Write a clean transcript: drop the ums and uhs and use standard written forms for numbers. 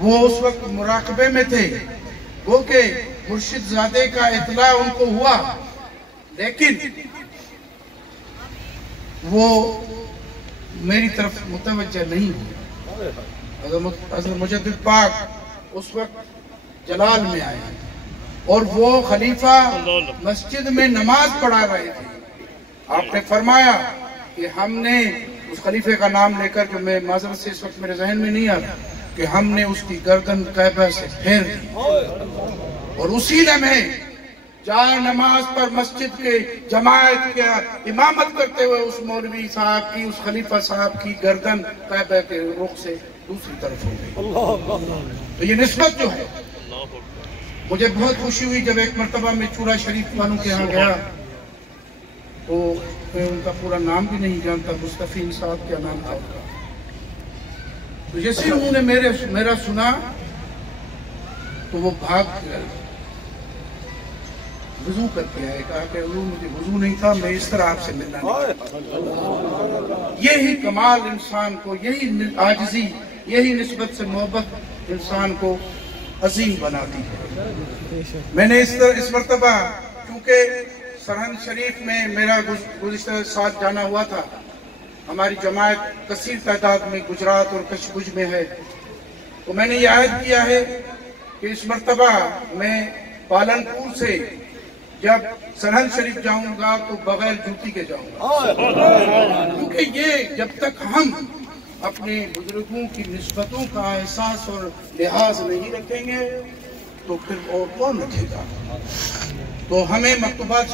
वो उस वक्त मुराकबे में थे, वो के मुर्शिदजादे का इत्ला उनको हुआ, लेकिन वो मेरी तरफ मुतवज्जह नहीं हुई। हज़रत मुजद्दिद पाक उस वक्त जलाल में आए और वो खलीफा मस्जिद में नमाज पढ़ा रहे थे। आपने फरमाया कि हमने उस खलीफे का नाम लेकर, जो मैं माजरत से इस वक्त मेरे जहन में नहीं आ रहा, कि हमने उसकी गर्दन कैबा से फेर दी और उसी लम्हे जाए नमाज पर मस्जिद के जमात के इमामत करते हुए उस मौलवी साहब की, उस खलीफा साहब की गर्दन कैबा के रुख से दूसरी तरफ हो गई। तो ये निस्बत जो है, मुझे बहुत खुशी हुई जब एक मरतबा में चूड़ा शरीफ वालों के यहाँ गया, तो मैं उनका पूरा नाम भी नहीं जानता, मुस्तफीन साहब क्या नाम था उनका। तो जैसे उन्होंने मेरा सुना तो वो भाग गए, वुजू करके आए, कहा कि मुझे वुजू नहीं था, मैं इस तरह आपसे मिलना नहीं। यही कमाल इंसान को, यही आजिज़ी, यही निस्बत से मोहब्बत इंसान को अजीम बनाती है। मैंने इस मरतबा, क्योंकि सरहद शरीफ में मेरा गुज़िश्ता साल जाना हुआ था, हमारी जमात कसीर तादाद में गुजरात और कच्छ में है, तो मैंने ये याद किया है कि इस मरतबा मैं पालनपुर से जब सरहद शरीफ जाऊंगा तो बगैर जूती के जाऊंगा, क्योंकि ये जब तक हम अपने बुजुर्गों की निस्बतों का एहसास और लिहाज नहीं रखेंगे तो फिर और कौन रखेगा। तो हमें मकतूबात